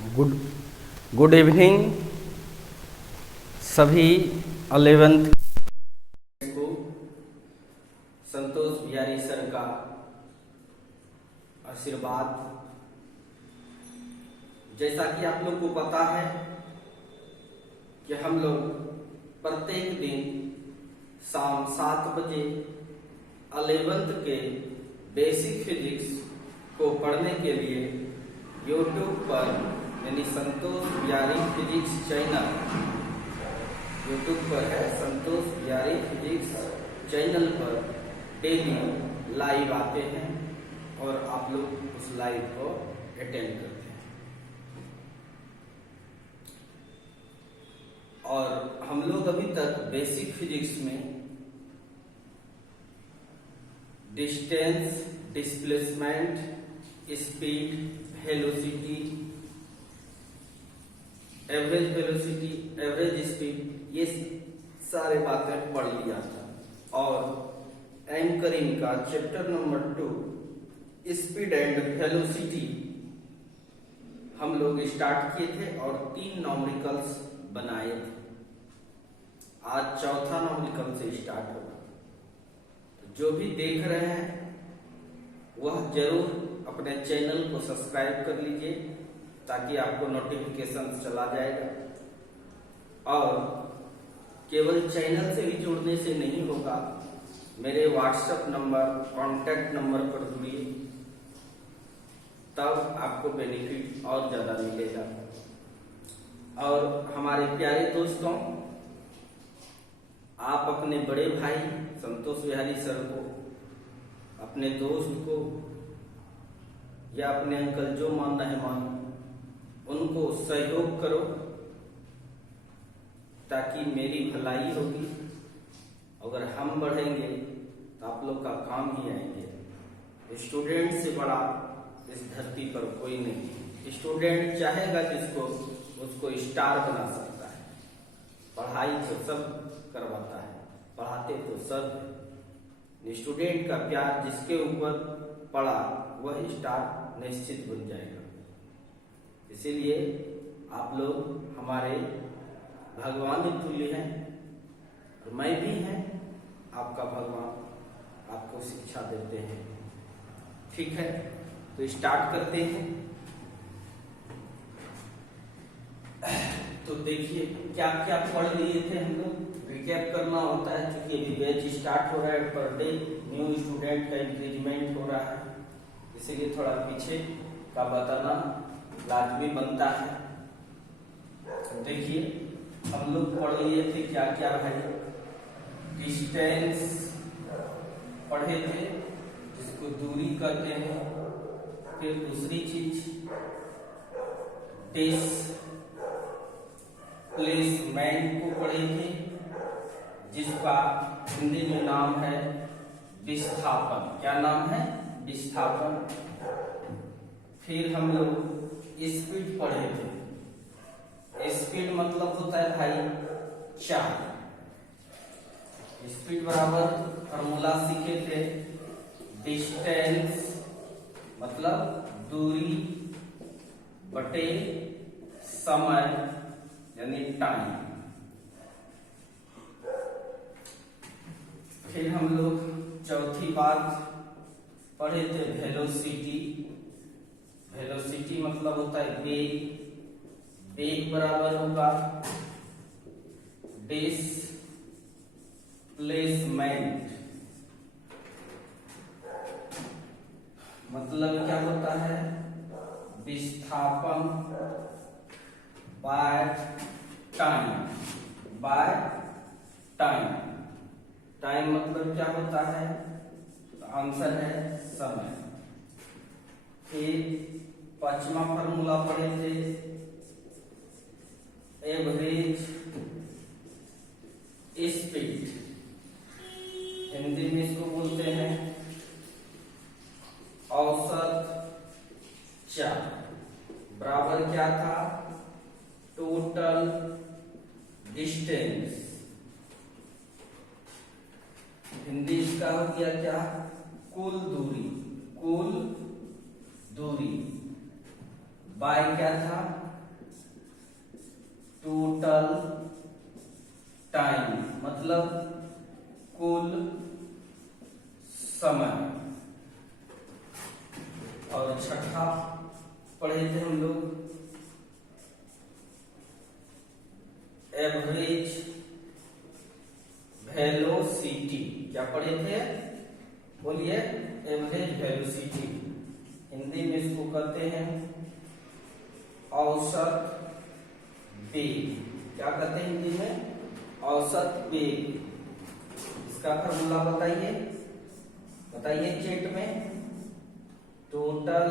Good good evening सभी 11th को संतोष Bihari sir का आशीर्वाद। जैसा कि आप लोग को पता है कि हम लोग प्रत्येक दिन शाम 7 बजे 11th के बेसिक फिजिक्स को पढ़ने के लिए YouTube पर यानी संतोष बिहारी फिजिक्स चैनल YouTube पर है, संतोष बिहारी फिजिक्स चैनल पर डेली लाइव आते हैं और आप लोग उस लाइव को अटेंड करते हैं। और हम लोग अभी तक बेसिक फिजिक्स में distance, displacement, speed, velocity, average speed, ये सारे बातें पढ़ लिया था। और एंकरिंग का chapter number 2 speed and velocity हम लोग स्टार्ट किए थे और 3 न्यूमेरिकल्स बनाए थे। आज चौथा न्यूमेरिकल से स्टार्ट होगा। तो जो भी देख रहे हैं वह जरूर अपने चैनल को सब्सक्राइब कर लीजिए ताकि आपको नोटिफिकेशन चला जाएगा। और केवल चैनल से ही जुड़ने से नहीं होगा, मेरे व्हाट्सएप नंबर, कॉन्टैक्ट नंबर पर जुड़िए, तब आपको बेनिफिट और ज्यादा मिलेगा। और हमारे प्यारे दोस्तों, आप अपने बड़े भाई संतोष बिहारी सर को, अपने दोस्त को या अपने अंकल जो मानना है मानो, उनको सहयोग करो ताकि मेरी भलाई होगी। अगर हम बढ़ेंगे तो आप लोग का काम ही आएंगे। स्टूडेंट से बड़ा इस धरती पर कोई नहीं। स्टूडेंट चाहेगा जिसको, उसको स्टार बना सकता है। पढ़ाई तो सब करवाता है, पढ़ाते तो सब। स्टूडेंट का प्यार जिसके ऊपर पड़ा वह स्टार निश्चित बन जाएगा। इसीलिए आप लोग हमारे भगवान तुल्य हैं और मैं भी हैं आपका भगवान, आपको शिक्षा देते हैं। ठीक है, तो स्टार्ट करते हैं। तो देखिए क्या क्या पढ़ लिए थे हम लोग। रिकैप करना होता है क्योंकि अभी बैच स्टार्ट हो रहा है, पर डे न्यू स्टूडेंट का इंक्रीजमेंट हो रहा है, इसीलिए थोड़ा पीछे का बताना लाजमी बनता है। तो देखिए हम लोग पढ़ लिए थे क्या क्या भाई। डिस्टेंस पढ़े थे जिसको दूरी कहते हैं। फिर दूसरी चीज डिस्प्लेसमेंट को पढ़े थे जिसका हिंदी में नाम है विस्थापन। क्या नाम है? विस्थापन। फिर हम लोग स्पीड पढ़े थे। स्पीड मतलब होता है भाई चाल। स्पीड बराबर फॉर्मूला सीखे थे। डिस्टेंस मतलब दूरी बटे समय यानी टाइम। फिर हम लोग चौथी बात पढ़े थे वेलोसिटी। वेलोसिटी मतलब होता है वेग। वेग बराबर होगा डिस्प्लेसमेंट। मतलब क्या होता है? विस्थापन by time. By time. Time मतलब क्या होता है? आंसर है समय। फिर पांचवा फॉर्मूला पढ़े थे एवरेज स्पीड। हिंदी में इसको बोलते हैं औसत चाल। बराबर क्या था? Total distance. हिंदी इसका हो गया क्या? कुल दूरी। कुल दूरी बाय क्या था? टोटल टाइम मतलब कुल समय। और छठा पढ़े थे हम लोग एवरेज वेलोसिटी। क्या पढ़े थे? बोलिए, एवरेज वेलोसिटी। हिंदी में इसको कहते हैं औसत वेग। क्या कहते हैं हिंदी में? औसत वेग। इसका फॉर्मूला बताइए, बताइए चैट में। टोटल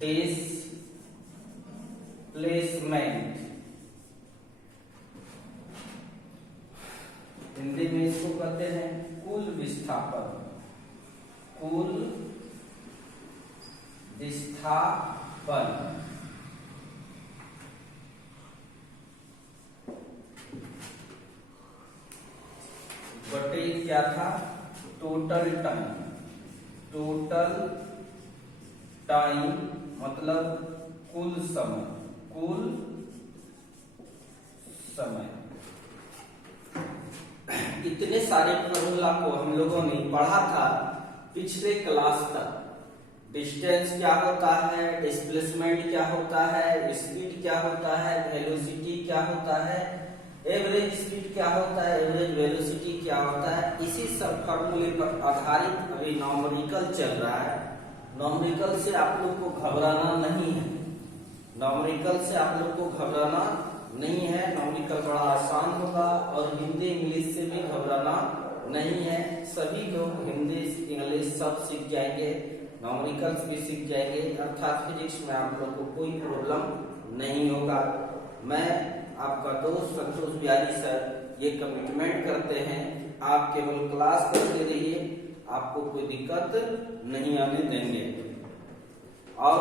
डिस्प्लेसमेंट, हिंदी में इसको कहते हैं कुल विस्थापन। कुल विस्थापन बटे क्या था? Total time. टोटल टाइम मतलब कुल समय। कुल समय। इतने सारे फॉर्मूला को हम लोगों ने पढ़ा था पिछले क्लास तक। डिस्टेंस क्या होता है, डिस्प्लेसमेंट क्या होता है, स्पीड क्या होता है, वेलोसिटी क्या होता है, एवरेज स्पीड क्या होता है, एवरेज वेलोसिटी क्या होता है। इसी सब फॉर्मूले पर आधारित अभी नॉमेरिकल चल रहा है। नॉमेरिकल से आप लोग को घबराना नहीं है। नॉमेरिकल से आप लोग को घबराना नहीं है। नॉमेरिकल बड़ा आसान होगा और हिंदी इंग्लिश से भी घबराना नहीं है। सभी लोग हिंदी इंग्लिश सब सीख जाएंगे, नॉमेरिकल्स भी सीख जाएंगे, अर्थात फिजिक्स में आप लोग को कोई प्रॉब्लम नहीं होगा। मैं आपका दोस्त संतोष बिहारी सर ये कमिटमेंट करते हैं, आप केवल क्लास करते रहिए, आपको कोई दिक्कत नहीं आने देंगे। और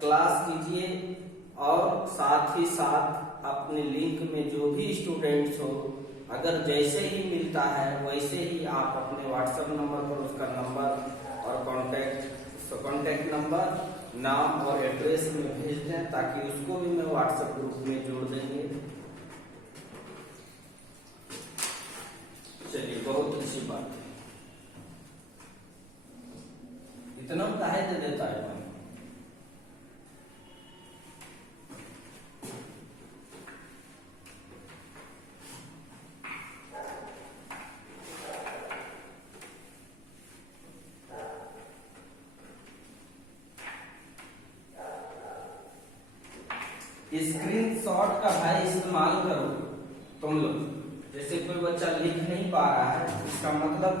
क्लास कीजिए और साथ ही साथ अपने लिंक में जो भी स्टूडेंट्स हो, अगर जैसे ही मिलता है वैसे ही आप अपने व्हाट्सएप नंबर पर उसका नंबर और कॉन्टैक्ट नंबर, नाम और एड्रेस में भेज दें, ताकि उसको भी मैं व्हाट्सएप ग्रुप में जोड़ देंगे। चलिए, बहुत अच्छी बात है। इतना काहे दे देता है मन? स्क्रीनशॉट का भाई इस्तेमाल करो तुम लोग। जैसे कोई बच्चा लिख नहीं पा रहा है, इसका मतलब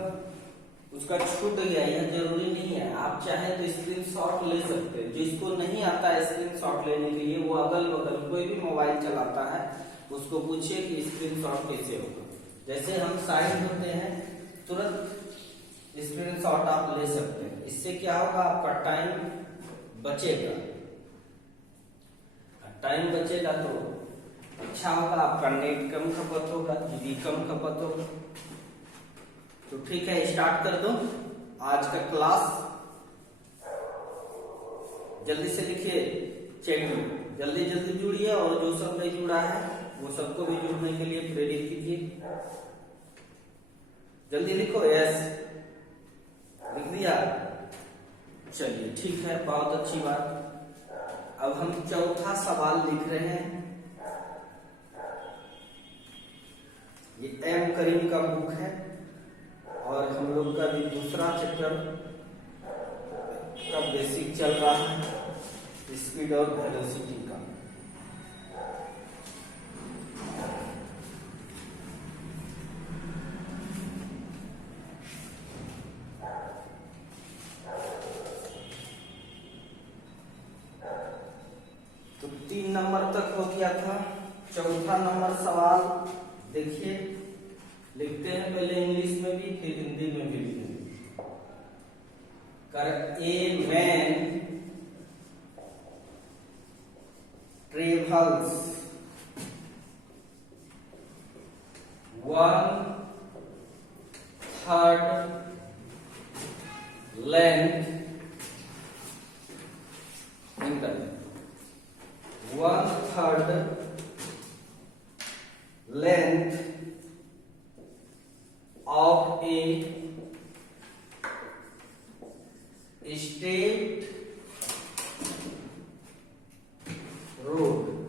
उसका छूट गया, यह जरूरी नहीं है। आप चाहे तो स्क्रीनशॉट ले सकते हैं। जिसको नहीं आता है स्क्रीनशॉट लेने के लिए, वो अगल बगल कोई भी मोबाइल चलाता है उसको पूछिए कि स्क्रीनशॉट कैसे होगा। जैसे हम साइन होते हैं तुरंत स्क्रीनशॉट आप ले सकते हैं। इससे क्या होगा? आपका टाइम बचेगा। टाइम बचेगा तो अच्छा होगा, आपका नेट कम खपत होगा, जीबी कम खपत होगा। तो ठीक है, स्टार्ट कर दो आज का क्लास। जल्दी से लिखिए चैट में, जल्दी जल्दी जुड़िए और जो सब नहीं जुड़ा है वो सबको भी जुड़ने के लिए प्रेरित कीजिए। जल्दी लिखो। यस, लिख दिया? चलिए ठीक है, बहुत अच्छी बात। अब हम चौथा सवाल लिख रहे हैं। ये एम करीम का बुक है और हम लोग का भी दूसरा चैप्टर का बेसिक चल रहा है, स्पीड और वेलोसिटी का। तो 3 नंबर तक हो गया था। चौथा नंबर सवाल देखिए, लिखते हैं पहले इंग्लिश में भी फिर हिंदी में भी लिखेंगे। कर a man travels 1/3 length enter 1/3 length of a straight road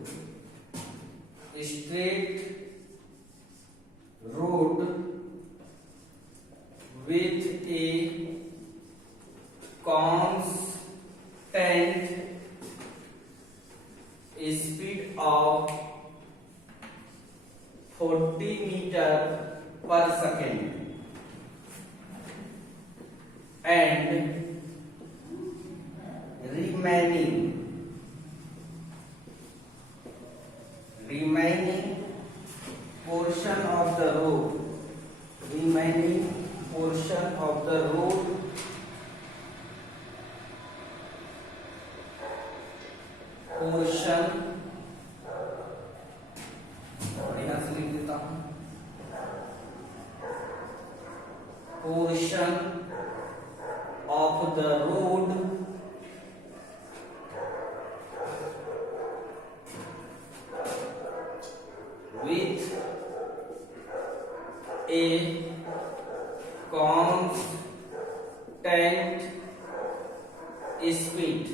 with a constant speed of 40 meter per second and remaining portion of the road यहाँ से लिख देता हूं portion of the road with a constant speed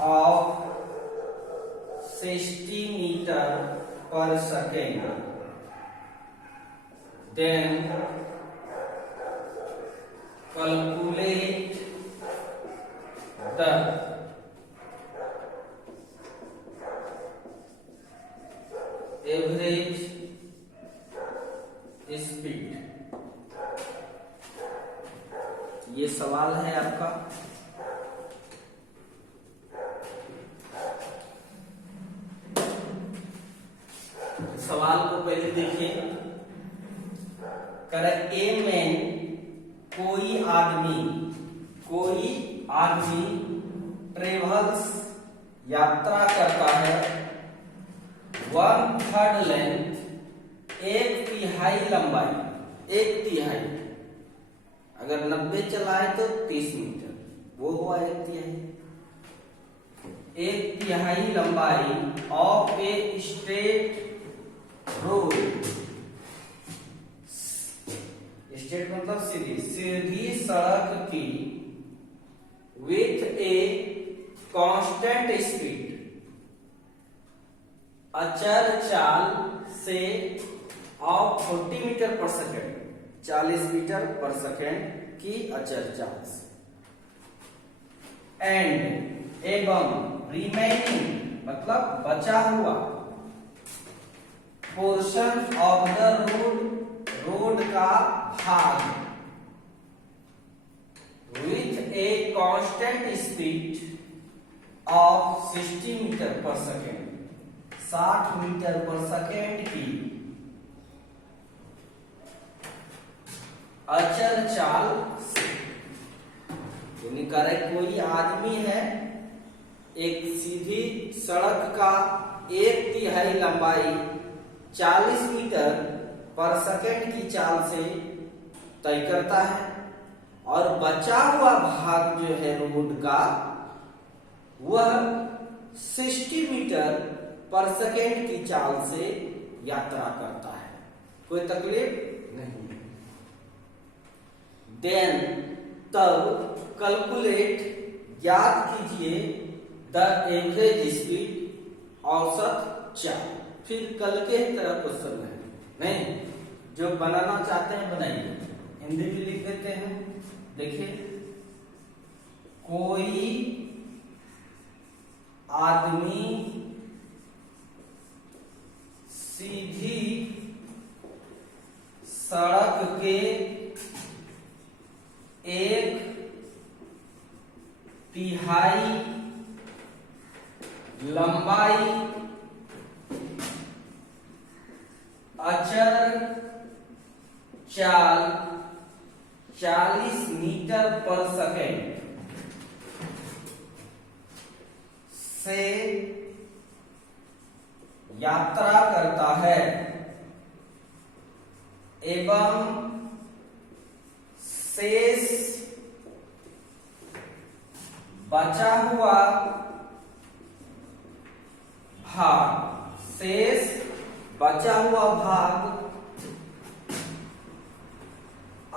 of 60 meter per second, then calculate the average speed. ये सवाल है आपका। सवाल को पहले देखिए। करे ए मैन कोई आदमी ट्रेवल्स यात्रा करता है 1/3 लेंथ 1/3 लंबाई 1/3 अगर 90 चलाए तो 30 मीटर वो हुआ 1/3 लंबाई of A straight road. Straight मतलब सीधी सड़क की विथ ए कांस्टेंट स्पीड अचर चाल से of 40 metre per second 40 metre per second की अचर चाल से एंड एवं रिमेनिंग मतलब बचा हुआ पोर्शन ऑफ द रोड का भाग with a constant speed of 60 metre per second 60 metre per second की अचर चाल से। कोई आदमी है एक सीधी सड़क का 1/3 लंबाई 40 मीटर पर सेकेंड की चाल से तय करता है और बचा हुआ भाग जो है रोड का वह 60 मीटर पर सेकेंड की चाल से यात्रा करता है। कोई तकलीफ नहीं। देन तब कैलकुलेट याद कीजिए द एवरेज स्पीड औसत चाल। फिर कल के तरह क्वेश्चन है नहीं जो बनाना चाहते हैं बनाइए। हिंदी में लिख देते हैं। देखिए कोई आदमी सीधी सड़क के 1/3 लंबाई अचर चाल 40 मीटर पर सेकेंड से यात्रा करता है एवं शेष बचा हुआ भाग शेष बचा हुआ भाग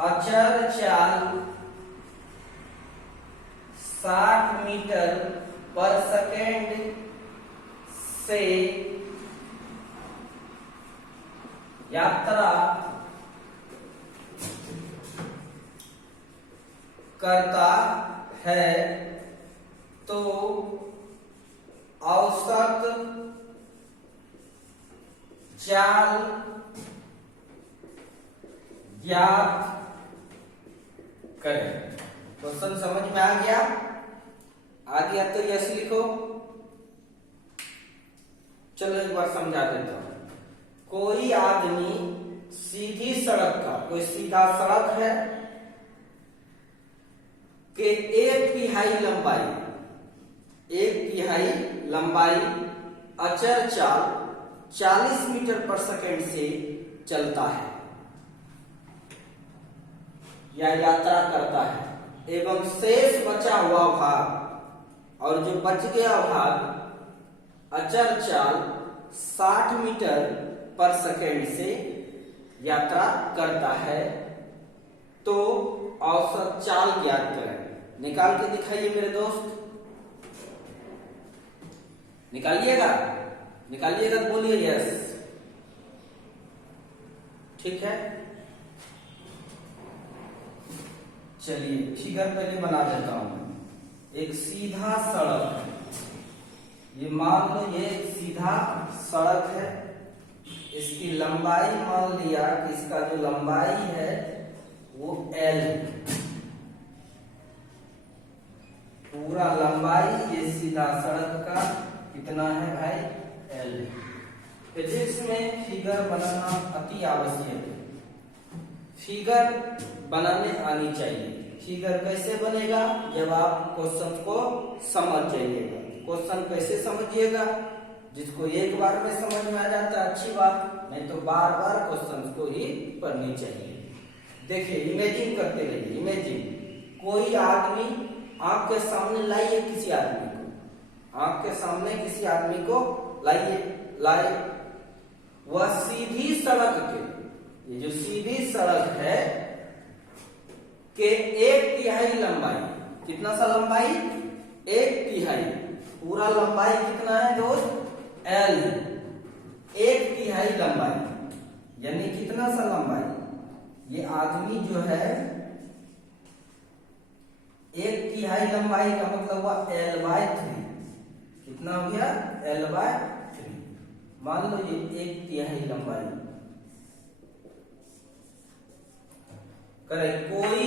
अचर चाल 60 मीटर पर सेकेंड से यात्रा करता है तो औसत चाल ज्ञात करें। क्वेश्चन समझ में आ गया? तो यस लिखो। चलो एक बार समझा देता हूं। कोई आदमी सीधी सड़क का, कोई सीधा सड़क है कि 1/3 लंबाई अचर चाल 40 मीटर पर सेकेंड से चलता है या यात्रा करता है, एवं शेष बचा हुआ भाग, और जो बच गया भाग अचर चाल 60 मीटर पर सेकेंड से यात्रा करता है, तो औसत चाल ज्ञात करें। निकाल के दिखाइए मेरे दोस्त। निकालिएगा तो बोलिए यस। ठीक है, चलिए फिगर पहले बना देता हूं। एक सीधा सड़क, ये मान लो ये सीधा सड़क है, इसकी लंबाई मान लिया कि इसका जो लंबाई है वो L, पूरा लंबाई ये सीधा सड़क का कितना है भाई? L। फिजिक्स में फिगर बनाना अति आवश्यक है, फिगर बनाने आनी चाहिए। फिगर कैसे बनेगा? जब आप क्वेश्चन को समझ जाइएगा। क्वेश्चन कैसे समझिएगा? जिसको एक बार में समझ में आ जाता है अच्छी बात, नहीं तो बार बार क्वेश्चन को ही पढ़नी चाहिए। देखिए, इमेजिन करते रहिए। इमेजिन कोई आदमी आंख के सामने लाइए, किसी आदमी को आंख के सामने किसी आदमी को लाइए, वह सीधी सड़क के, ये जो सीधी सड़क है के 1/3 लंबाई, कितना सा लंबाई? 1/3। पूरा लंबाई कितना है दोस्त? L। 1/3 लंबाई यानी कितना सा लंबाई? ये आदमी जो है 1/3 लंबाई का मतलब हुआ L/3। कितना हो गया? L/3। मान लो ये 1/3 लंबाई करे। कोई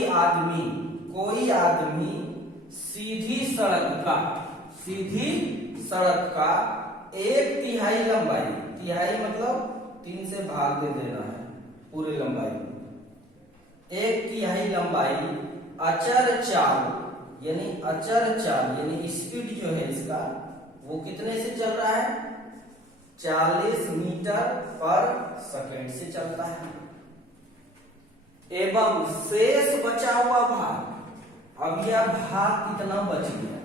आदमी सीधी सड़क का 1/3 लंबाई, तिहाई मतलब 3 से भाग दे देना है पूरे लंबाई में, 1/3 लंबाई अचर चाल यानी स्पीड जो है इसका वो कितने से चल रहा है? 40 मीटर पर सेकेंड से चलता है, एवं शेष बचा हुआ भाग, अब यह भाग कितना बच गया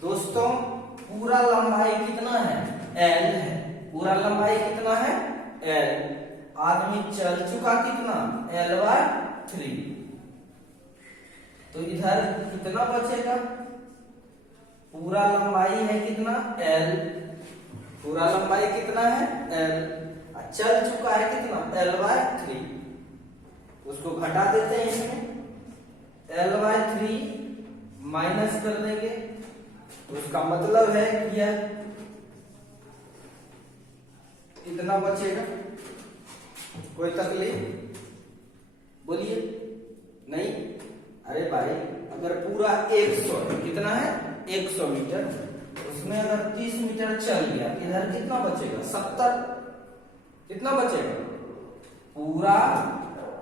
दोस्तों? पूरा लंबाई कितना है? L है। पूरा लंबाई कितना है? L। आदमी चल चुका कितना? L/3। तो इधर कितना बचेगा? पूरा लंबाई है कितना? L। पूरा लंबाई कितना है? L। चल चुका है कितना? L/3। उसको घटा देते हैं इसमें, L/3 माइनस कर देंगे, उसका मतलब है कि यह कितना बचेगा? कोई तकलीफ? बोलिए नहीं। अरे भाई, अगर पूरा 100, कितना है? 100 मीटर, उसमें अगर 30 मीटर चल गया, इधर कितना बचेगा? 70। कितना बचेगा? पूरा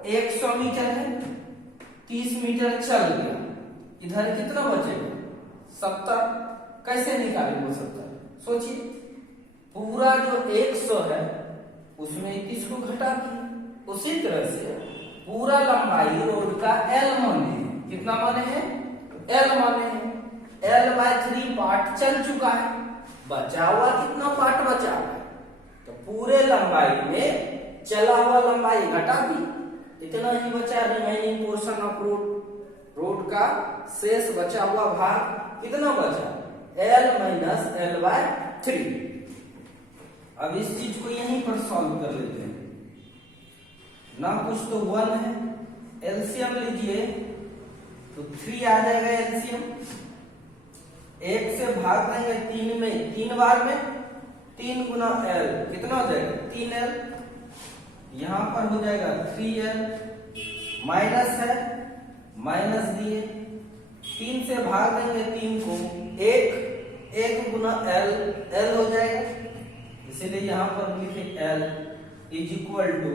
100 मीटर है, 30 मीटर चल गया, इधर कितना बचेगा? 70। कैसे निकालेंगे 70? सोचिए, पूरा जो 100 है उसमें 21 को घटा दिए। उसी तरह से पूरा लंबाई रोड का L माने है। कितना माने हैं? L माने हैं। L/3 पार्ट चल चुका है, बचा हुआ कितना पार्ट बचा हुआ है, तो पूरे लंबाई में चला हुआ लंबाई घटा दी, इतना ही बचा। Remaining portion of road, road का शेष बचा हुआ भाग कितना बचा, L माइनस L/3। अब इस चीज को यहीं पर सॉल्व कर लेते हैं, ना कुछ तो 1 है, एलसीएम लीजिए तो 3 आ जाएगा एलसीएम, 1 से भाग देंगे 3 में, 3 बार में 3 गुना L कितना हो जाएगा 3L, यहां पर हो जाएगा 3L, माइनस है, माइनस दिए, 3 से भाग देंगे 3 को, 1 गुना L, L हो जाएगा, इसीलिए यहां पर लिखे L इज इक्वल टू,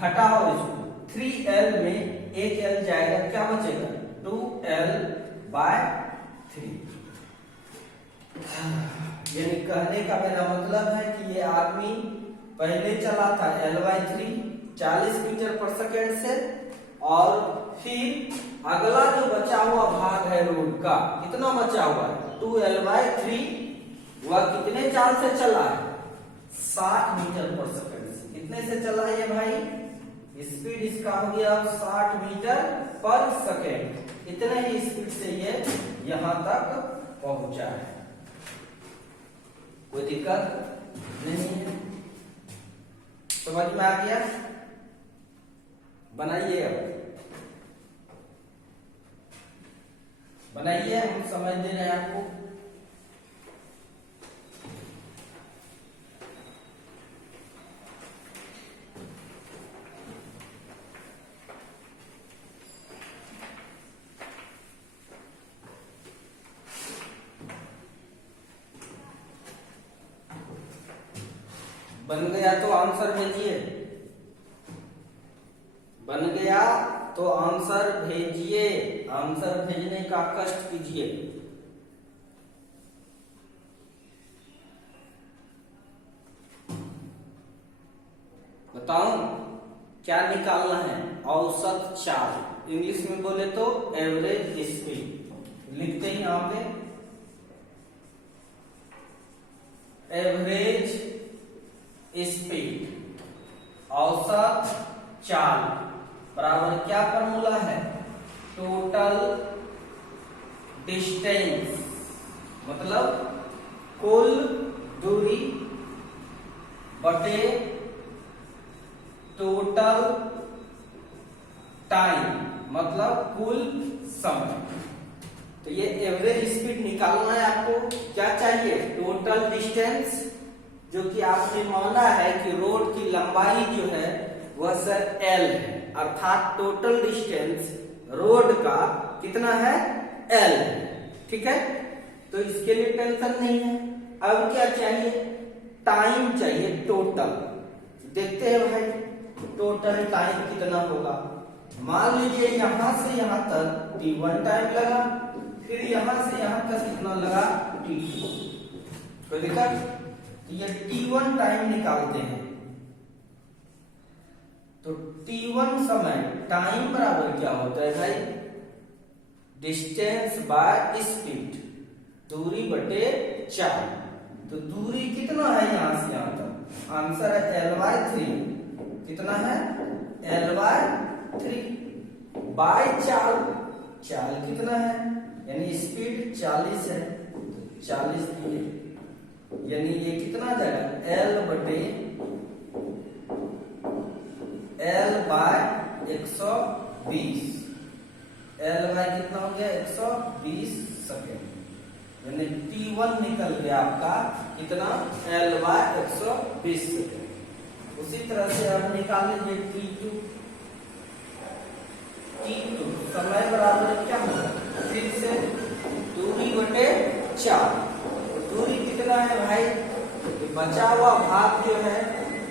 घटाओ इसको, 3L में 1L जाएगा, क्या बचेगा 2L/3। यानी कहने का मेरा मतलब है कि ये आदमी पहले चला था L/3 40 मीटर पर सेकेंड से, और फिर अगला जो बचा हुआ भाग है रोड का कितना बचा हुआ है 2L/3, वह कितने चाल से चला है 60 मीटर पर सेकेंड से। कितने से चला है भाई, स्पीड इसका हो गया 60 मीटर पर सेकेंड, इतने ही स्पीड से ये यहां तक पहुंचा है, कोई दिक्कत नहीं है, समझ में आ गया। बनाइए, अब बनाइए, हम समझ दे रहे हैं आपको। बन गया तो आंसर भेजिए, बन गया तो आंसर भेजिए, आंसर भेजने का कष्ट कीजिए। बताऊं क्या निकालना है, औसत चाल, इंग्लिश में बोले तो एवरेज स्पीड, लिखते ही यहां पे एवरेज स्पीड, औसत चाल बराबर क्या फॉर्मूला है, टोटल डिस्टेंस, मतलब कुल दूरी बटे टोटल टाइम, मतलब कुल समय। तो ये एवरेज स्पीड निकालना है आपको, क्या चाहिए टोटल डिस्टेंस, जो कि आपने माना है कि रोड की लंबाई जो है वह सर L है, अर्थात टोटल डिस्टेंस रोड का कितना है L, ठीक है। तो इसके लिए टेंशन नहीं है। अब क्या चाहिए, टाइम चाहिए टोटल। देखते हैं भाई टोटल टाइम कितना होगा। मान लीजिए यहां से यहां तक t1 टाइम लगा, फिर यहां से यहां तक कितना लगा t2, कोई दिक्कत, ये t1 टाइम निकालते हैं। तो t1 समय टाइम बराबर क्या होता है भाई, डिस्टेंस बाय स्पीड, दूरी बटे चाल। तो दूरी कितना है यहां से यहां तक, आंसर है L/3, कितना है L/3 बाय चाल, चाल कितना है यानी स्पीड 40 है, 40 दिए, यानी ये कितना जाएगा L/120, L/ कितना हो गया 120 सेकेंड, यानी t1 निकल गया आपका कितना L/120 सेकेंड। उसी तरह से अब निकाल लीजिए t2 समय बराबर क्या होगा, फिर से दूरी बटे चाल। दूरी कितना है भाई, बचा हुआ भाग जो है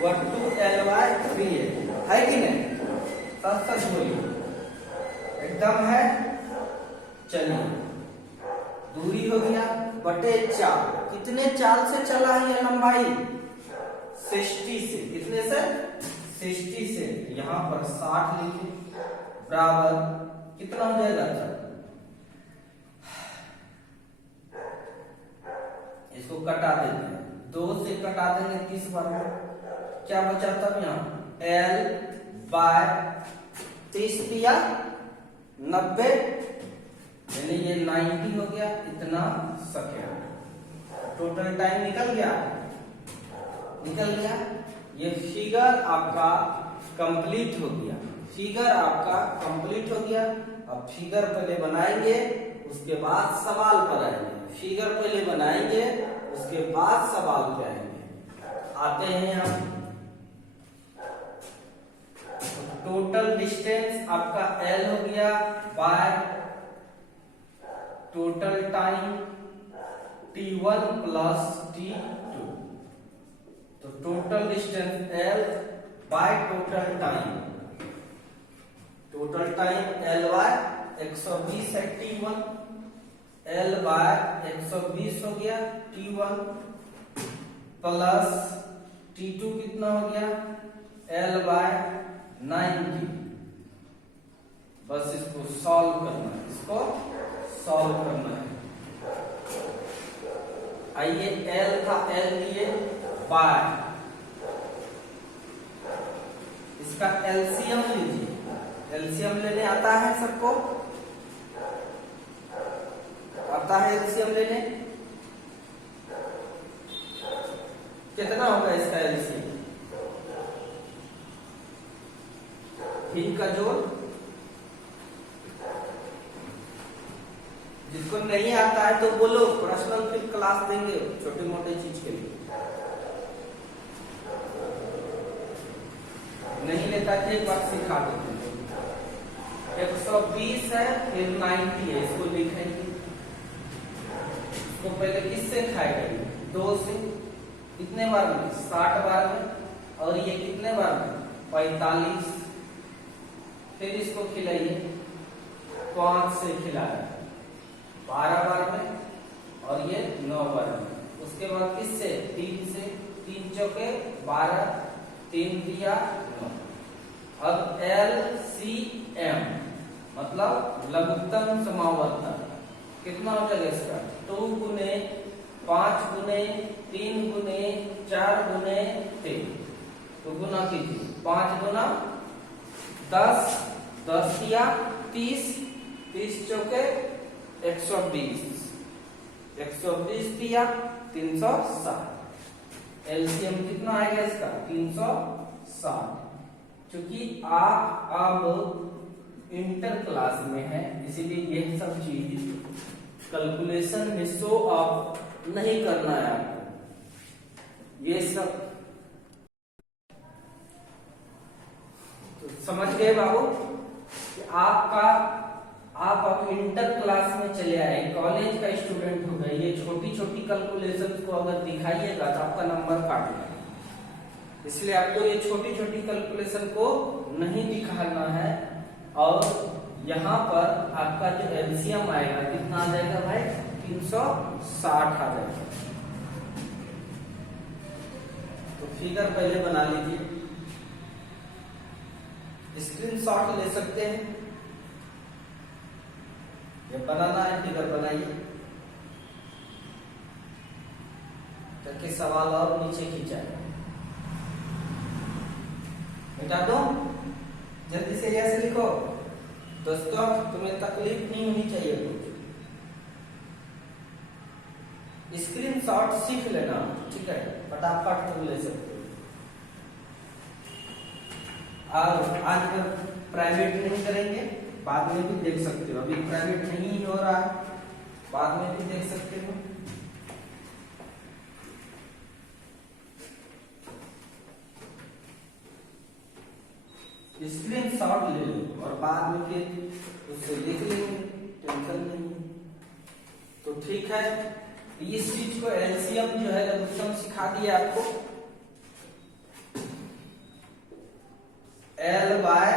वह 2L/3 है कि नहीं, सच सच बोलिए, एकदम है। चलिए दूरी हो गया बटे चाल, कितने चाल से चला है यह लंबाई 60 से, कितने से 60 से, यहां पर 60 लिखे, बराबर कितना हो जाएगा, इसको कटा देते 30 बार में क्या बचा तब यहाँ L बाय 30 दिया 90, यानी ये 90 हो गया इतना सेकेंड। टोटल टाइम निकल गया। ये फिगर आपका कंप्लीट हो गया। अब फिगर पहले बनाएंगे, उसके बाद सवाल पर आएंगे। फिगर पहले बनाएंगे, उसके बाद सवाल पे आएंगे। आते हैं हम। टोटल डिस्टेंस आपका L हो गया bye total time T1 plus T2। तो total distance L by total time L by 120 है T1, L बाय 120 हो गया T1 प्लस T2 कितना हो गया L बाय 90। बस इसको सॉल्व करना है। आइए L था L लिए बाय, इसका एलसीएम लीजिए। एलसीएम लेने आता है सबको? आता है एलसीएम लेने? कितना होगा इसका एलसीएम? का जोड़, जिसको नहीं आता है तो बोलो, पर्सनल फिर क्लास देंगे छोटे मोटे चीज के लिए। नहीं लेता है एक बार सिखा देते हैं। 120 है फिर 90 है, इसको लिखेंगे। इसको पहले किससे खाएगा? 2 से। कितने बार में? 60 बार में। और ये कितने बार में? 45। फिर इसको खिलाइए, 5 से खिलाया 12 बार में, और ये 9 बार में। उसके बाद किससे? 3 से। 3 चौके 12, 3 दिया 9। अब LCM मतलब लघुत्तम समावर्तन कितना हो जाएगा इसका? 2 गुने 5 गुने 3 गुने 4 गुने 3। तो गुना कीजिए, 5 गुना 10, 10 दिया 30, 30 चौके 120, 120 दिया 360। एलसीएम कितना आएगा इसका? 360। क्योंकि आप अब इंटर क्लास में है, इसीलिए ये सब चीज कैलकुलेशन में शो ऑफ नहीं करना है आपको। ये सब तो समझ गए बाबू कि आप अब इंटर क्लास में चले आए, कॉलेज का स्टूडेंट हो गए। ये छोटी छोटी कैलकुलेशन को अगर दिखाइएगा तो आपका नंबर काट लेगा। इसलिए आपको ये छोटी छोटी कैलकुलेशन को नहीं दिखाना है। और यहाँ पर आपका जो एलसीएम आएगा कितना आ जाएगा भाई? 360 आ जाएगा। तो फिगर पहले बना लीजिए, स्क्रीनशॉट ले सकते हैं। ये बनाना है, फिगर बनाइए ताकि सवाल और नीचे खींचाए। मिटा दो, जल्दी से ऐसे लिखो। दोस्तों तुम्हें तकलीफ नहीं होनी चाहिए कुछ। स्क्रीनशॉट सीख लेना, ठीक है? फटाफट तुम ले सकते हो। और आज पर प्राइवेट नहीं करेंगे, बाद में भी देख सकते हो। अभी प्राइवेट नहीं हो रहा है, बाद में भी देख सकते हो। स्क्रीनशॉट ले लो और बाद में फिर उससे लिख लेंगे, टेंशन नहीं। तो ठीक है, इस चीज को एलसीएम जो है लघुत्तम सिखा दिया आपको। L बाय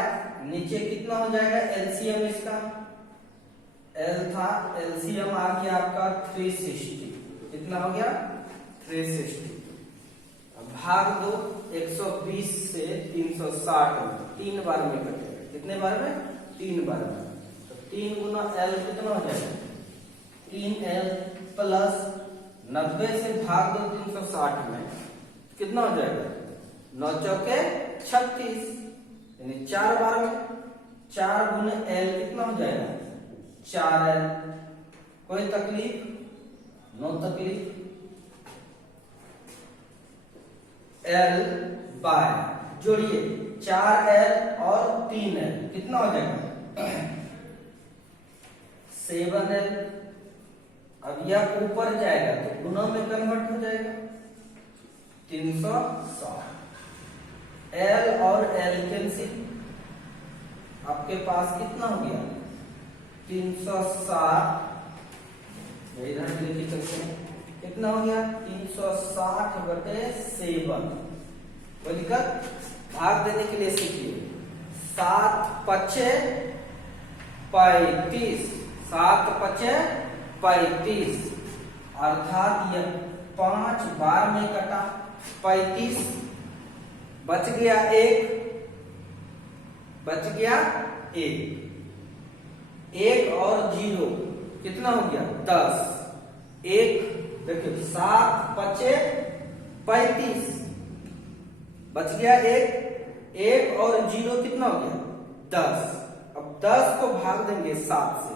नीचे कितना हो जाएगा एलसीएम इसका? L था, एलसीएम आ गया आपका 360। कितना हो गया? 360। अब भाग दो 120 से 360 में, 3 बार में कटेगा। कितने बार में? 3 बार में। तो 3 गुना L कितना हो जाएगा? 3L प्लस 90 से भाग दो 360 में, कितना हो जाएगा? 9 चौके 36, यानी 4 बार में 4 गुने L कितना हो जाएगा? 4L। कोई तकलीफ? नो तकलीफ। L बाय जोड़िए 4L और 3L कितना हो जाएगा? 7L। अब यह ऊपर जाएगा तो गुना में कन्वर्ट हो जाएगा 360। L और L कैंसिल, आपके पास कितना हो गया? 360। इधर लिखी सकते हैं कितना हो गया? 360/7। कोई दिक्कत? भाग देने के लिए सीखिए। 7 पचे 35, 7 पचे 35, अर्थात यह 5 बार में कटा। 35 बच गया 1, बच गया 1 और 0 कितना हो गया? 10। 1 देखिए 7 पचे 35, बच गया 1 और 0 कितना हो गया? 10। अब 10 को भाग देंगे 7 से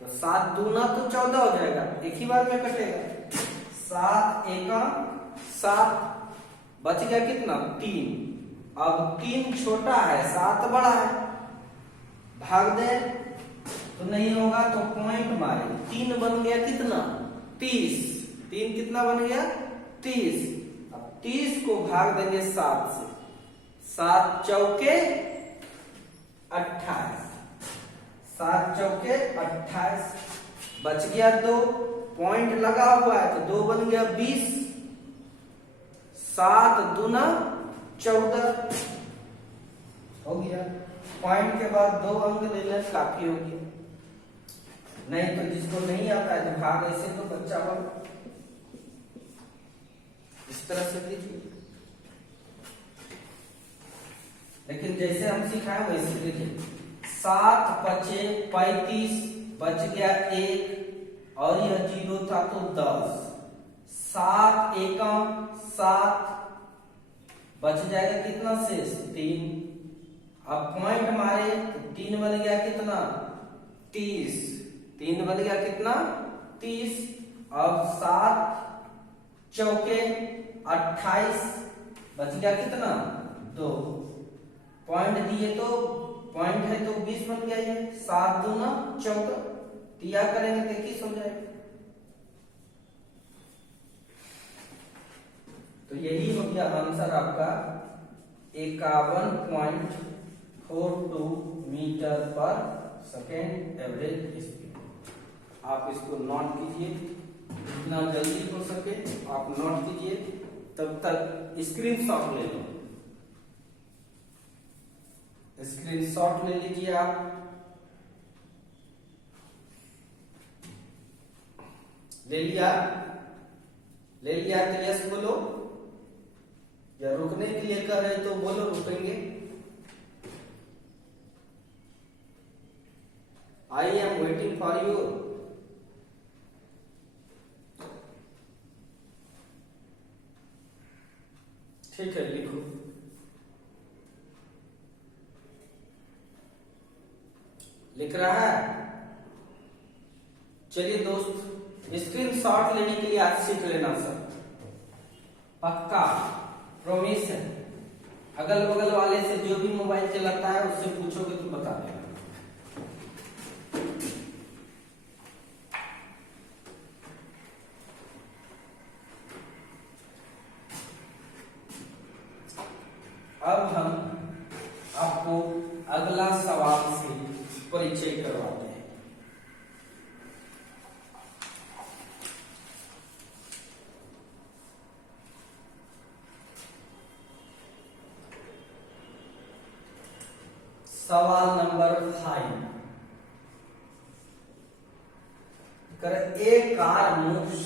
तो 7 दूना तो 14 हो जाएगा, एक ही बार में कटेगा। 7 एका 7, बच गया कितना? 3। अब 3 छोटा है 7 बड़ा है, भाग दे तो नहीं होगा तो पॉइंट मारे। 3 बन गया कितना? 30। 3 कितना बन गया? 30। अब 30 को भाग देंगे 7 से, 7 चौके 28, 7 चौके 28, बच गया 2, पॉइंट लगा हुआ है तो 2 बन गया 20, 7 दूना 14 हो गया। पॉइंट के बाद 2 अंक ले लें काफी होगी, नहीं तो जिसको नहीं आता है तो भाग ऐसे तो बच्चा बन इस तरह से लीजिए। लेकिन जैसे हम सिखाए वैसे लीजिए। 7 पचे 35, बच गया 1 और यह 0 था तो 10। 7 एकम 7, बच जाएगा कितना शेष? 3। अब पॉइंट मारे तो 3 बन गया कितना? 30। 3 बन गया कितना? 30। अब 7 चौके 28, बच गया कितना? 2। पॉइंट दिए तो पॉइंट है तो 20 बन गया ये। 7 दूना 14, दिया करेंगे तो 21 हो जाएगा। तो यही हो गया आंसर आपका 51.42 metre per second average speed. आप इसको नोट कीजिए, जितना जल्दी हो सके आप नोट कीजिए, तब तक स्क्रीनशॉट ले लो। स्क्रीनशॉट ले लीजिए आप। ले लिया? ले लिया तो यस बोलो, या रुकने के लिए कर रहे तो बोलो रुकेंगे। I am waiting for you. ठीक है, लिखो। लिख रहा है? चलिए दोस्त, स्क्रीनशॉट लेने के लिए आज सीख लेना सर, पक्का प्रॉमिस है। अगल बगल वाले से जो भी मोबाइल चलाता है उससे पूछोगे तो बता देगा। अब हम आपको अगला सवाल से परिचय करवाते हैं। सवाल number 5। A car moves,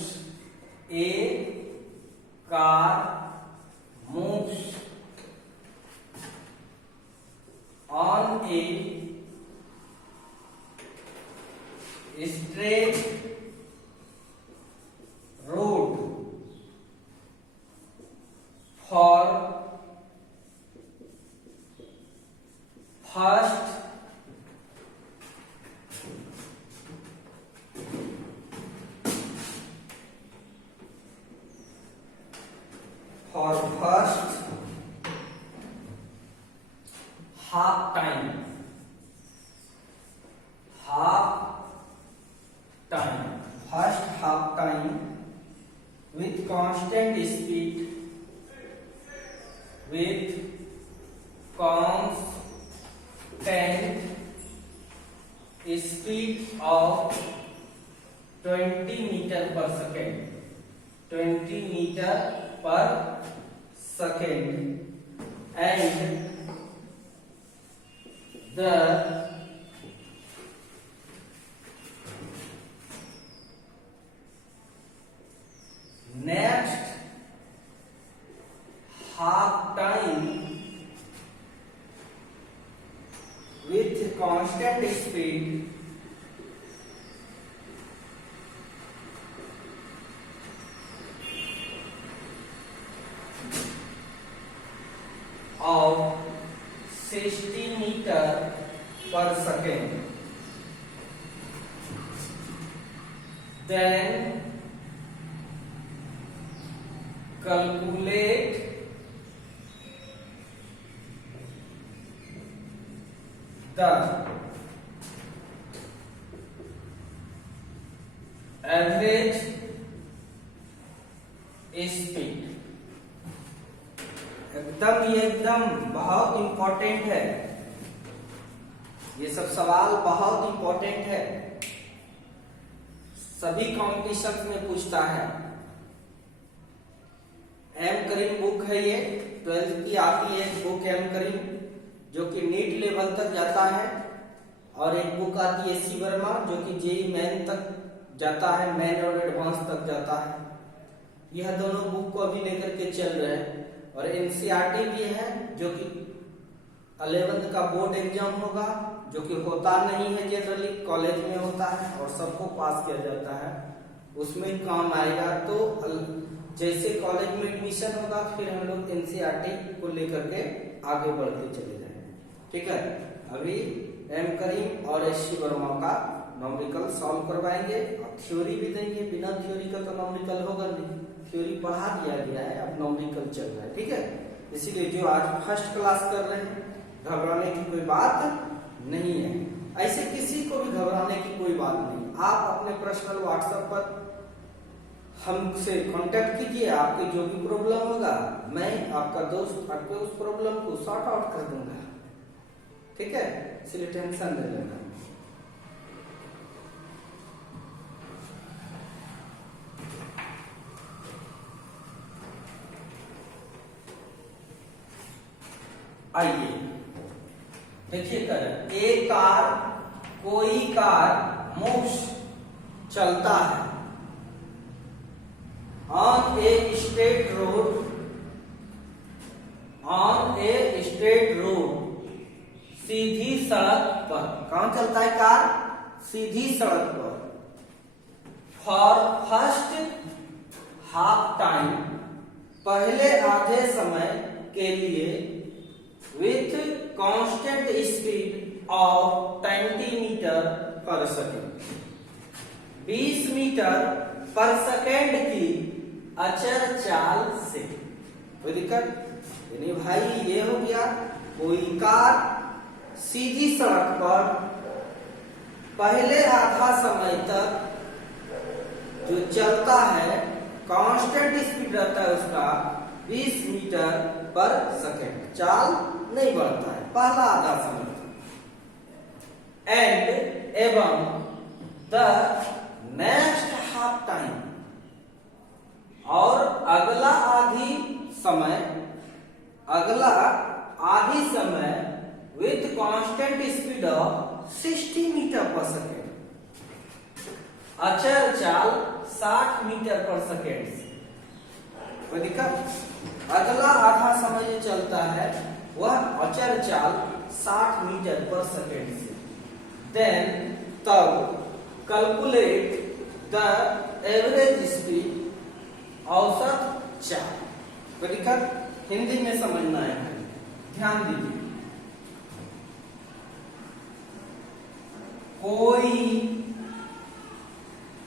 A car moves on a straight road constant speed, with constant speed of 20 meter per second, 20 meter per second, and the next half time with constant speed of 60 meter per second, then calculate the average speed. एकदम बहुत important है, ये सब सवाल बहुत important है, सभी competition में पूछता है। एम करीम बुक है ये, 12th की आती है एक बुक एम करीम जो कि नीट लेवल तक जाता है, और एक बुक आती है सी वर्मा जो कि जेई मेन तक जाता है, मेन और एडवांस तक जाता है। यह दोनों बुक को अभी लेकर के चल रहे हैं। और एनसीईआरटी भी है जो कि 11th का बोर्ड एग्जाम होगा, जो कि होता नहीं है जनरली, कॉलेज में होता है और सबको पास किया जाता है, उसमें काम आएगा। तो जैसे कॉलेज में एडमिशन होगा फिर हम लोग एनसीईआरटी को लेकर के आगे बढ़ते चले जाएंगे। ठीक है, अभी एम करीम और एस सी वर्मा का नॉमेरिकल सॉल्व करवाएंगे, अब थ्योरी भी देंगे। बिना थ्योरी का तो नॉमेरिकल होगा नहीं, थ्योरी पढ़ा दिया गया है, अब नॉमेरिकल चल रहा है। ठीक है, इसीलिए जो आज फर्स्ट क्लास कर रहे हैं घबराने की कोई बात नहीं है, ऐसे किसी को भी घबराने की कोई बात नहीं। आप अपने पर्सनल व्हाट्सएप पर हमसे कांटेक्ट कीजिए, आपकी जो भी प्रॉब्लम होगा मैं आपका दोस्त आपके उस प्रॉब्लम को सॉर्ट आउट कर दूंगा। ठीक है, इसलिए टेंशन नहीं लेना। आइए देखिए कर, एक कार, कोई कार मूव्स चलता है on a straight road, on a straight road, सीधी सड़क पर। कहां चलता है कार? सीधी सड़क पर। फॉर फर्स्ट हाफ टाइम, पहले आधे समय के लिए, with constant speed of 20 metre per second, 20 metre per second की अचर चाल से। कोई दिक्कत? यानी भाई ये हो गया, कोई कार सीधी सड़क पर पहले आधा समय तक जो चलता है, कांस्टेंट स्पीड रहता है उसका 20 मीटर पर सेकेंड, चाल नहीं बढ़ता है पहला आधा समय। एंड एवं द नेक्स्ट हाफ टाइम, और अगला आधी समय with constant speed of 60 metre per second, अचर चाल 60 मीटर पर सेकेंड। कोई दिक्कत? अगला आधा समय जो चलता है वह अचर चाल 60 मीटर पर सेकेंड से। देन तब कैलकुलेट द एवरेज स्पीड, औसत चाल। कोई दिक्कत? हिंदी में समझना है, ध्यान दीजिए। कोई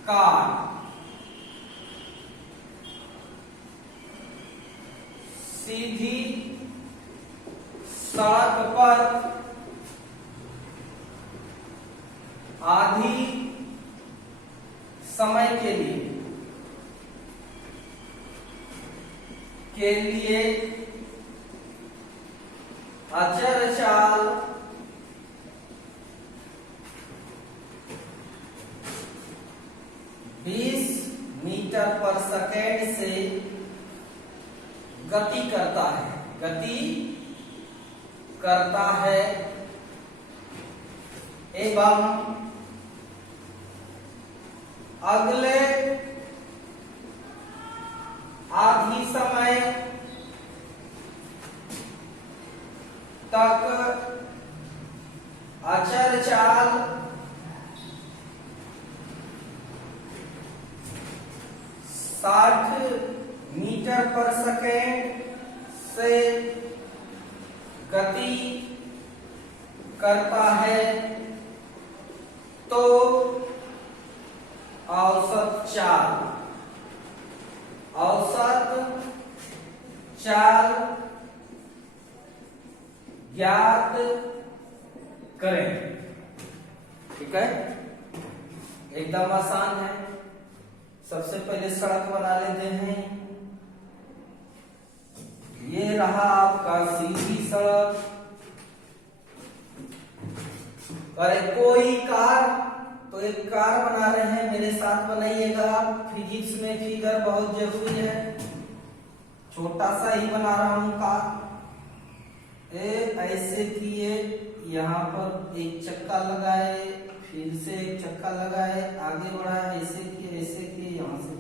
कार सीधी सड़क पर आधी समय के लिए के लिए अचर चाल मीटर पर सेकेंड से गति करता है एवं अगले आधी समय तक अचर चाल 60 मीटर पर सेकेंड से गति करता है तो औसत चाल ज्ञात करें। ठीक है, एकदम आसान है। सबसे पहले सड़क बना लेते हैं। ये रहा आपका सीधी सड़क। अरे कोई कार, तो एक कार बना रहे हैं, मेरे साथ बनाइएगा। फिजिक्स में फिगर बहुत जरूरी है। छोटा सा ही बना रहा हूं कार। ऐसे किए, यहाँ पर एक चक्का लगाए, फिर से एक चक्का लगाए, आगे बढ़ाए, ऐसे किए, यहाँ से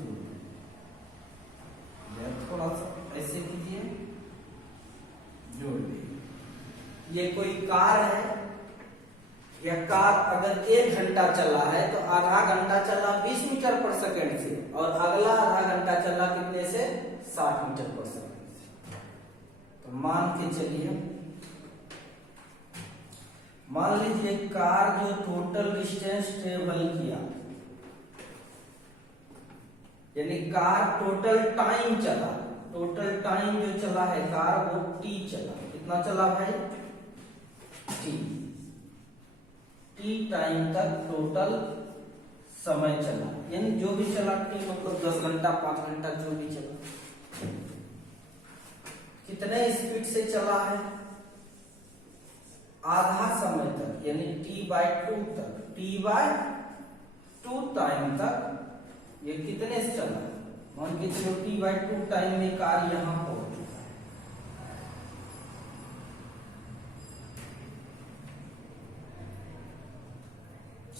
थोड़ा सा ऐसे कीजिए, जोड़ दिए। ये कोई कार है। यह कार अगर 1 घंटा चला है तो आधा घंटा चला 20 मीटर पर सेकेंड से, और अगला आधा घंटा चला कितने से? 60 मीटर पर सेकेंड से। तो मान के चलिए, मान लीजिए कार जो टोटल डिस्टेंस ट्रेवल किया, यानी कार टोटल टाइम चला, टोटल टाइम जो चला है कार वो टी चला। कितना चला भाई? टी टाइम तक टोटल समय चला, यानी जो भी चला टी मतलब 10 घंटा 5 घंटा जो भी चला। कितने स्पीड से चला है? आधा समय तक, यानी t/2 तक, t/2 टाइम तक ये कितने से चला? मान के चलो t/2 टाइम में कार यहां पहुंच चुका है।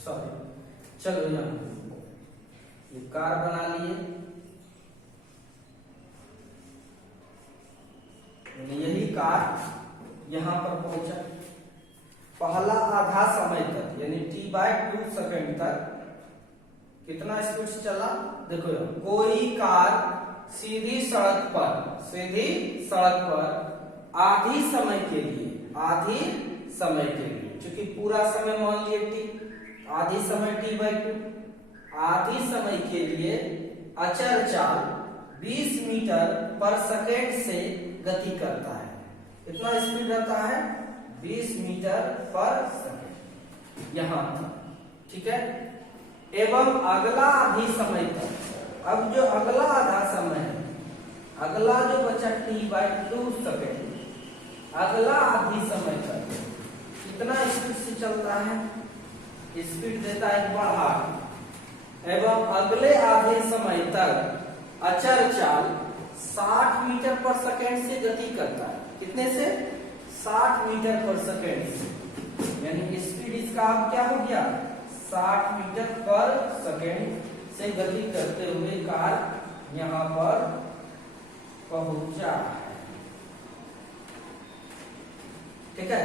सॉरी, चलो यहां ये कार बना लिए, यही कार यहां पर पहुंचा। पहला आधा समय तक यानी t/2 सेकेंड तक कितना स्पीड से चला? देखो, कोई कार सीधी सड़क पर आधी समय के लिए, क्योंकि पूरा समय मान लिए t, आधी समय t/2, आधी समय के लिए अचर चाल 20 मीटर पर सेकेंड से गति करता है। कितना स्पीड रहता है? 20 मीटर पर सेकेंड यहां तक। ठीक है, एवं अगला आधी समय तक, अब जो अगला आधा समय है, अगला जो बचा t/2 सेकेंड, अगला आधी समय तक कितना स्पीड से चलता है? स्पीड देता है बढ़ा। एवं अगले आधे समय तक अचर चाल 60 मीटर पर सेकेंड से गति करता है। कितने से? 60 मीटर पर सेकेंड से, यानी स्पीड इसका अब क्या हो गया? 60 मीटर पर सेकेंड से गति करते हुए कार यहां पर पहुंचा है। ठीक है,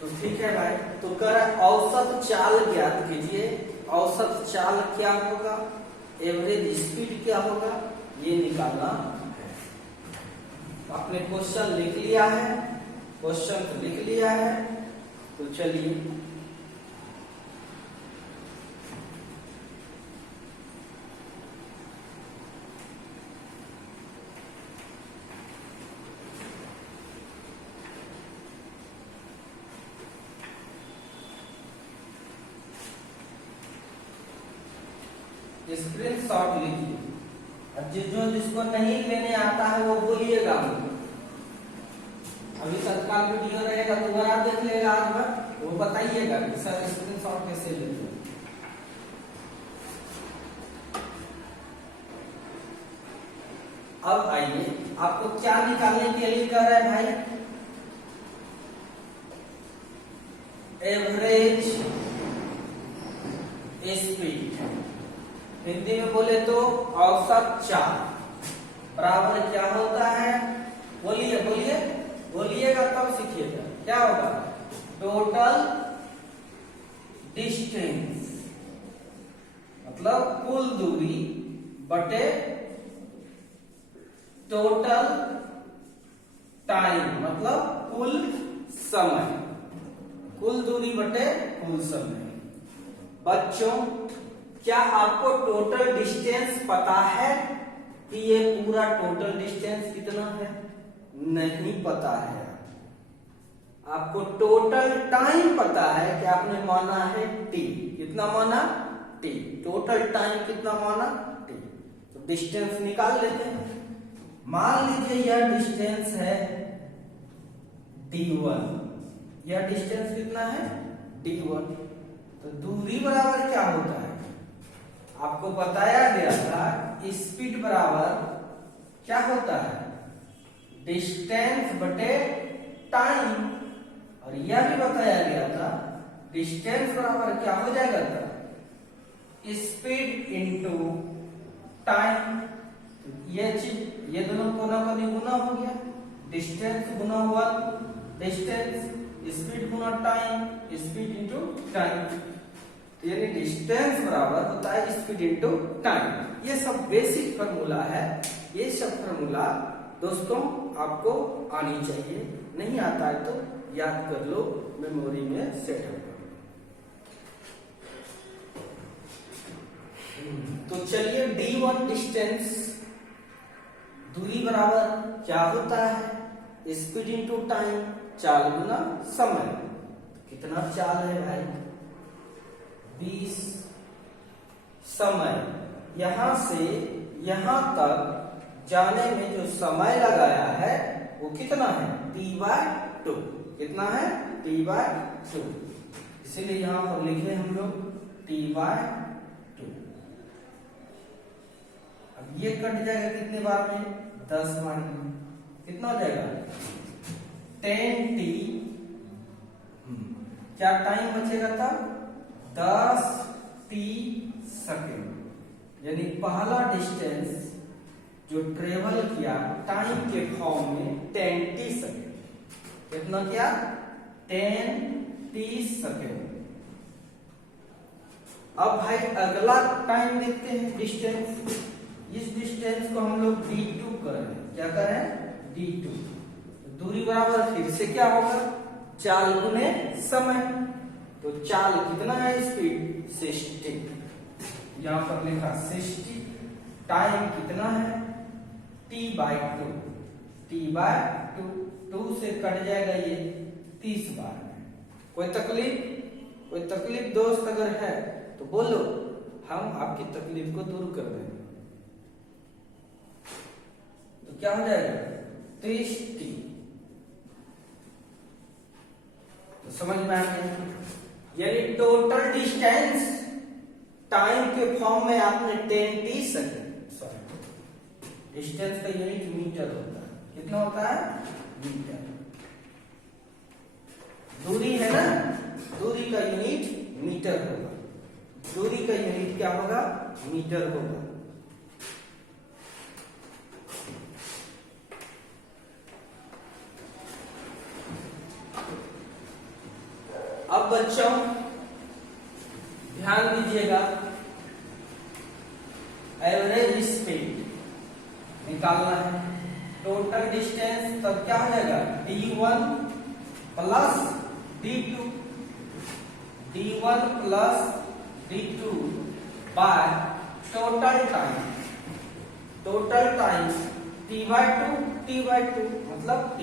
तो ठीक है भाई, तो कर औसत चाल ज्ञात कीजिए। औसत चाल क्या होगा? एवरेज स्पीड क्या होगा? ये निकालना है। आपने क्वेश्चन लिख लिया है, तो चलिए स्क्रीनशॉट लीजिए। अब जिसको नहीं लेने आता है वो बोलिएगा। अभी तत्काल वीडियो रहेगा, दोबारा देख लेगा आज भर, वो बताइएगा कि सर स्क्रीनशॉट कैसे लेते हैं। अब आइए, आपको क्या निकालने के लिए कह रहा है भाई? एवरेज स्पीड, हिंदी में बोले तो औसत चाल बराबर क्या होता है? बोलिए बोलिए बोलिएगा तब सीखिएगा। क्या होगा? टोटल डिस्टेंस मतलब कुल दूरी बटे टोटल टाइम मतलब कुल समय। कुल दूरी बटे कुल समय। बच्चों, क्या आपको टोटल डिस्टेंस पता है कि ये पूरा टोटल डिस्टेंस कितना है? नहीं पता है। आपको टोटल टाइम पता है कि आपने माना है टी। कितना माना? टी। टोटल टाइम कितना माना? टी। तो डिस्टेंस निकाल लेते हैं। मान लीजिए यह डिस्टेंस है d1। यह डिस्टेंस कितना है? d1। तो दूरी बराबर क्या होता है? आपको बताया गया था स्पीड बराबर क्या होता है? डिस्टेंस बटे टाइम। और यह भी बताया गया था डिस्टेंस बराबर क्या हो जाएगा था? Speed into time. ये चीज, ये दोनों कोना कोनी गुना हो गया। डिस्टेंस गुना हुआ डिस्टेंस, स्पीड गुना टाइम, स्पीड इंटू टाइम। यानी डिस्टेंस बराबर होता है स्पीड इंटू टाइम। ये सब बेसिक फार्मूला है। ये सब फार्मूला दोस्तों आपको आनी चाहिए। नहीं आता है तो याद कर लो, मेमोरी में सेट हो। तो चलिए, d1 डिस्टेंस दूरी बराबर क्या होता है? स्पीड इंटू टाइम, चाल गुना समय। कितना चाल है भाई? 20। समय, यहां से यहां तक जाने में जो समय लगाया है वो कितना है? t/2। कितना है? t/2। इसीलिए यहां पर लिखे हम लोग t/2। अब ये कट जाएगा कितने बार में? 10 बार में। कितना हो जाएगा? 10t। क्या टाइम बचेगा तब? 10t second. यानी पहला डिस्टेंस जो ट्रेवल किया टाइम के फॉर्म में 10t सेकेंड। कितना किया? 10t second. अब भाई अगला टाइम देखते हैं, डिस्टेंस। इस डिस्टेंस को हम लोग d2 करें। क्या करें? d2। दूरी बराबर फिर से क्या होगा? चाल गुने समय। तो चाल कितना है? स्पीड 60। यहां पर लिखा 60। टाइम कितना है? t/2। t/2। 2 से कट जाएगा ये 30 बार में। कोई तकलीफ? कोई तकलीफ दोस्त अगर है तो बोलो, हम आपकी तकलीफ को दूर कर देंगे। तो क्या हो जाएगा? 30t। तो समझ में आ गया? यानी टोटल डिस्टेंस टाइम के फॉर्म में आपने 10t सेकेंड, सॉरी, डिस्टेंस का यूनिट मीटर होता है। कितना होता है? मीटर। दूरी है ना, दूरी का यूनिट मीटर होगा। दूरी का यूनिट क्या होगा? मीटर होगा। अब बच्चों ध्यान दीजिएगा, एवरेज स्पीड निकालना है। टोटल डिस्टेंस तब क्या हो जाएगा? d1 plus d2। d1 plus d2 bye total time. Total time t/2 मतलब t।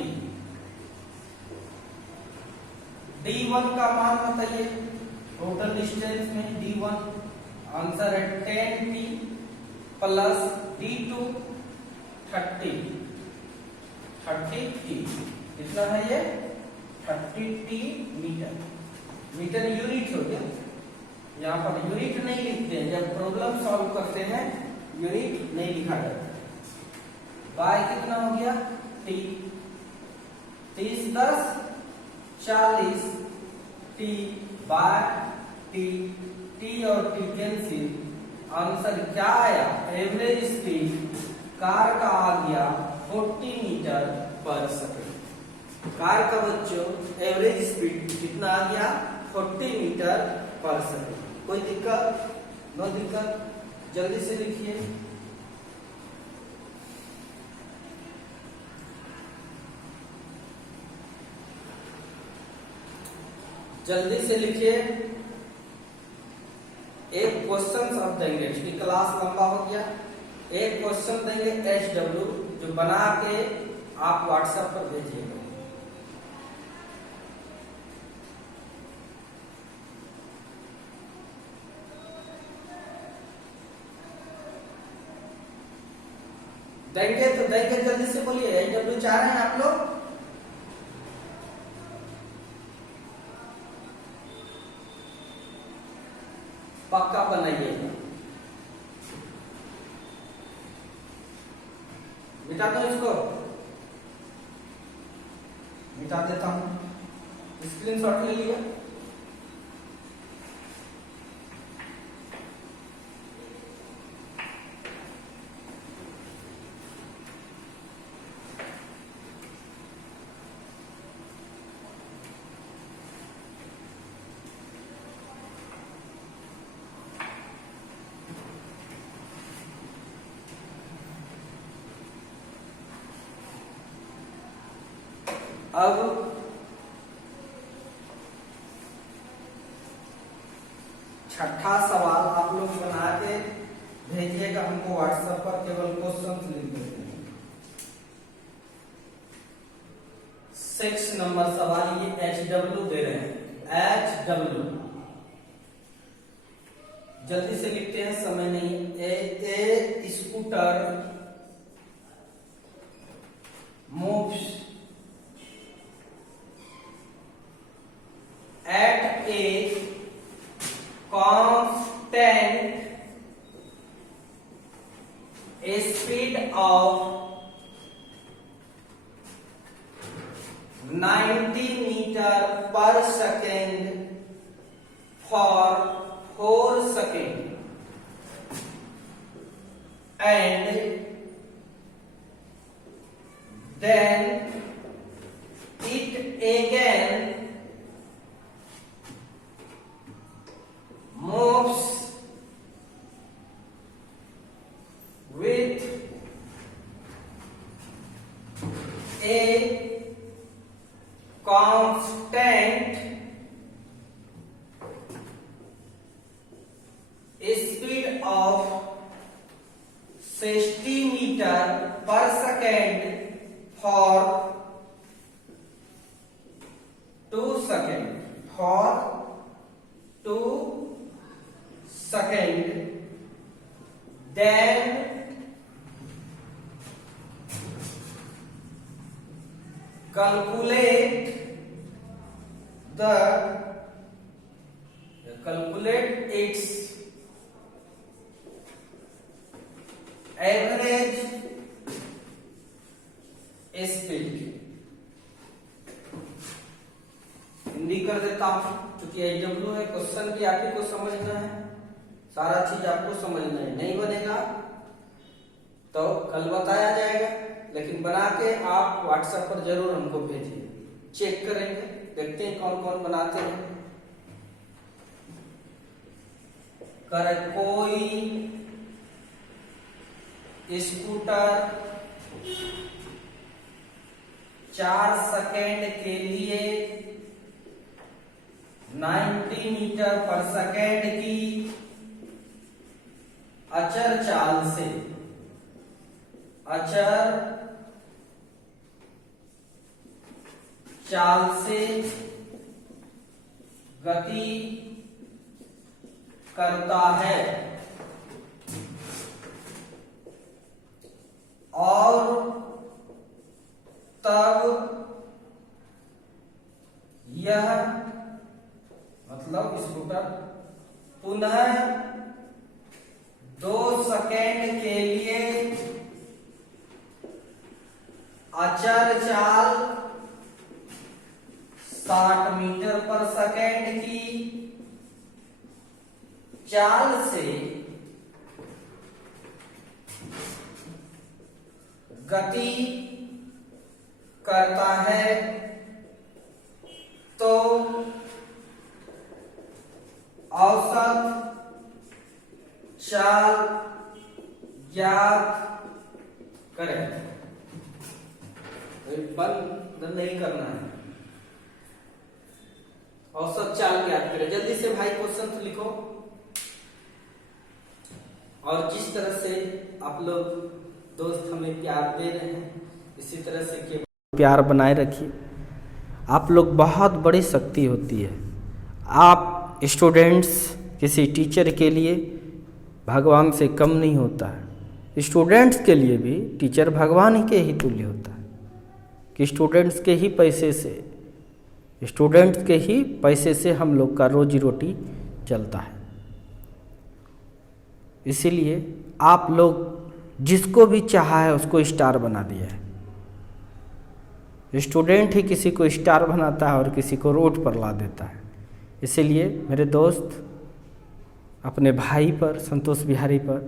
d1 का मान बताइए। टोटल डिस्टेंस में d1 आंसर है 10t प्लस t2 30 टी। कितना है ये? 30 टी मीटर। मीटर यूनिट हो गया। यहाँ पर यूनिट नहीं लिखते हैं, जब प्रॉब्लम सॉल्व करते हैं यूनिट नहीं लिखा जाता। बाय कितना हो गया? T. 30 10 40 T by T. T और टी कैंसिल। आंसर क्या आया? एवरेज स्पीड कार का आ गया 40 मीटर पर सेकेंड। कार का बच्चों एवरेज स्पीड कितना आ गया? 40 मीटर पर सेकेंड। कोई दिक्कत? नो दिक्कत। जल्दी से लिखिए। जल्दी से लिखिए। एक क्वेश्चन अब देंगे, क्लास लंबा हो गया। एक क्वेश्चन देंगे HW, जो बना के आप व्हाट्सएप पर भेजिएगा। देंगे तो देंगे, जल्दी से बोलिए। HW चाह रहे हैं आप लोग? पक्का बनाइएगा। मिटा दो इसको, मिटा देता हूं। स्क्रीनशॉट ले लिया। अब छठा सवाल आप लोग बना के भेजिएगा हमको व्हाट्सएप पर। केवल क्वेश्चन लिख देते हैं। 6 नंबर सवाल, ये HW दे रहे हैं। HW जल्दी से लिखते हैं, समय नहीं। A scooter moves at a constant speed of 90 meter per second for 4 seconds and then it again moves with a constant speed of 60 meter per second for 2 seconds. For 2 seconds, then calculate its average speed। Hindi कर देता हूं, क्योंकि HW है। Question भी आप ही को समझना है, सारा चीज आपको समझना है। नहीं बनेगा तो कल बताया जाएगा, लेकिन बना के आप व्हाट्सएप पर जरूर हमको भेजिए। चेक करेंगे, देखते हैं कौन कौन बनाते हैं। कर कोई स्कूटर 4 सेकेंड के लिए 90 मीटर पर सेकेंड की अचर चाल से गति करता है पुनः 2 सेकंड के लिए अचल चाल 60 मीटर पर सेकंड की चाल से गति करता है तो औसत चाल ज्ञात करें। बंद नहीं करना है, औसत चाल ज्ञात करें। जल्दी से भाई क्वेश्चन तो लिखो। और जिस तरह से आप लोग दोस्त हमें प्यार दे रहे हैं, इसी तरह से प्यार बनाए रखिए। आप लोग बहुत बड़ी शक्ति होती है। आप स्टूडेंट्स किसी टीचर के लिए भगवान से कम नहीं होता है। स्टूडेंट्स के लिए भी टीचर भगवान के ही तुल्य होता है कि स्टूडेंट्स के ही पैसे से हम लोग का रोजी रोटी चलता है। इसीलिए आप लोग जिसको भी चाहा है उसको स्टार बना दिया है। स्टूडेंट ही किसी को स्टार बनाता है और किसी को रोड पर ला देता है। इसीलिए मेरे दोस्त अपने भाई पर, संतोष बिहारी पर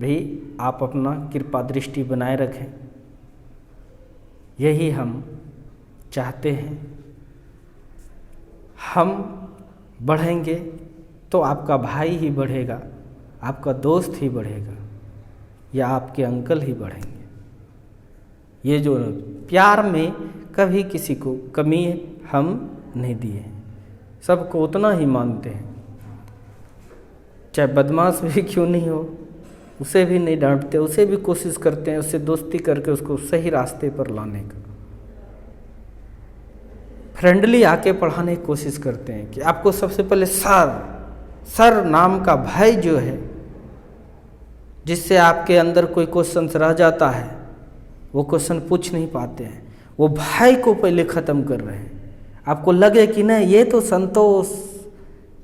भी आप अपना कृपा दृष्टि बनाए रखें। यही हम चाहते हैं। हम बढ़ेंगे तो आपका भाई ही बढ़ेगा, आपका दोस्त ही बढ़ेगा, या आपके अंकल ही बढ़ेंगे। ये जो प्यार में कभी किसी को कमी हम नहीं दिए, सबको उतना ही मानते हैं। चाहे बदमाश भी क्यों नहीं हो, उसे भी नहीं डांटते, उसे भी कोशिश करते हैं उससे दोस्ती करके उसको सही रास्ते पर लाने का। फ्रेंडली आके पढ़ाने की कोशिश करते हैं कि आपको सबसे पहले सर नाम का भाई जो है, जिससे आपके अंदर कोई क्वेश्चन रह जाता है, वो क्वेश्चन पूछ नहीं पाते हैं, वो भाई को पहले ख़त्म कर रहे हैं। आपको लगे कि नहीं ये तो संतोष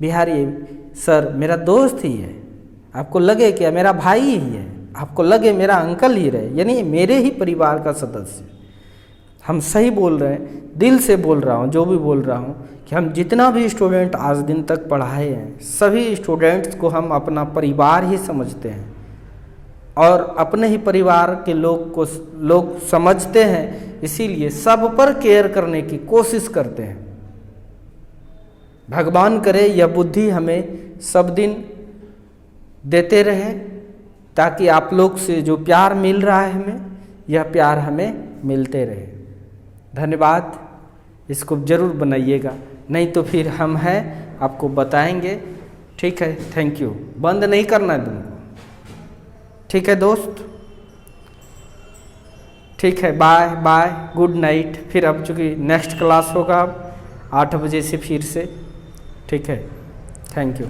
बिहारी सर मेरा दोस्त ही है, आपको लगे कि मेरा भाई ही है, आपको लगे मेरा अंकल ही रहे, यानी मेरे ही परिवार का सदस्य। हम सही बोल रहे हैं, दिल से बोल रहा हूँ, जो भी बोल रहा हूँ कि हम जितना भी स्टूडेंट आज दिन तक पढ़ाए हैं, सभी स्टूडेंट्स को हम अपना परिवार ही समझते हैं और अपने ही परिवार के लोग समझते हैं। इसीलिए सब पर केयर करने की कोशिश करते हैं। भगवान करे यह बुद्धि हमें सब दिन देते रहे, ताकि आप लोग से जो प्यार मिल रहा है हमें, यह प्यार हमें मिलते रहे। धन्यवाद। इसको जरूर बनाइएगा, नहीं तो फिर हम हैं आपको बताएंगे। ठीक है, थैंक यू। बंद नहीं करना है तुमको, ठीक है दोस्त? ठीक है, बाय बाय, गुड नाइट। फिर अब चूँकि नेक्स्ट क्लास होगा 8 बजे से फिर से, ठीक है, थैंक यू।